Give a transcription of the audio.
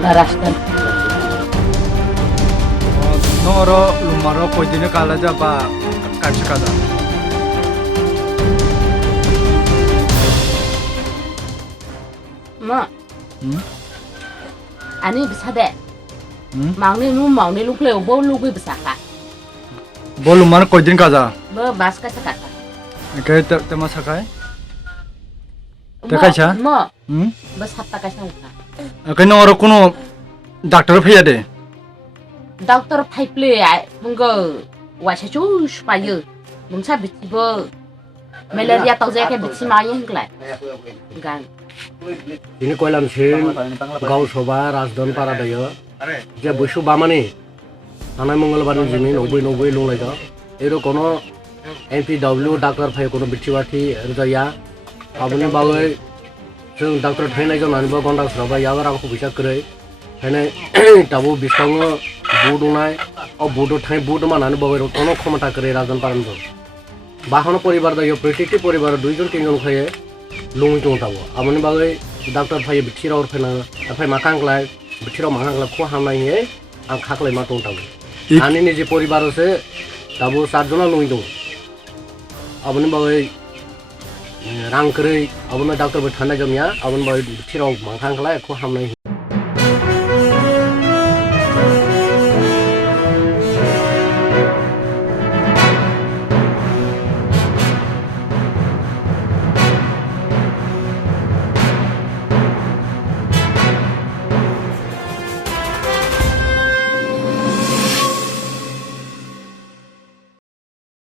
Narastan. Noro lumaro koidini kala jaba kachi kada. Ma. Ani bisa deh. Mangni lu play bo lu gue bisa kah? Bo lumaro koidini kaza. Bo bas ka sakata. Kayak tema sakai. Tekai cha? Mo. Bas hatta ka sangka. Kayak noro kuno doctor phaya de. Doctor phai play ai munggo wa cha chu spayo. Mung sa biti bo. Malaria tau je ke biti ma yin klai. Gan. Ini koilam sin gaw soba rajdon para dayo je busu bamani tanai mongolbar jimi 90 lung laida ero kono MPW doctor phai kono bichiwati rjaya abuni bagai जों डॉक्टर थैनाय जनानैबो गन्दा स्राबा याबा रांखौ फैसा करै थैनाय दाबो बिस्ताङो बुदुनाय अ बुदु थाय बुदु मानानै बाबै कोनो क्षमता करै राजन पारनबो बाहन परिवार दायो प्रत्येकटी परिवार दुइजन तिनजन खाय लुङै दं दाबो आमनि बागै डॉक्टर फाय बिथिराव फैना फाय माखांलाय बिथिराव माखांला खो हामनाय हे आं खाखलाय मा दं दाबो आनि निजे परिवारसे दाबो सातजना लुङै दं आमनि बागै रां करै आबनो डॉक्टर बो थानाय जमिया आबन बागै बिथिराव माखांलाय खो हामनाय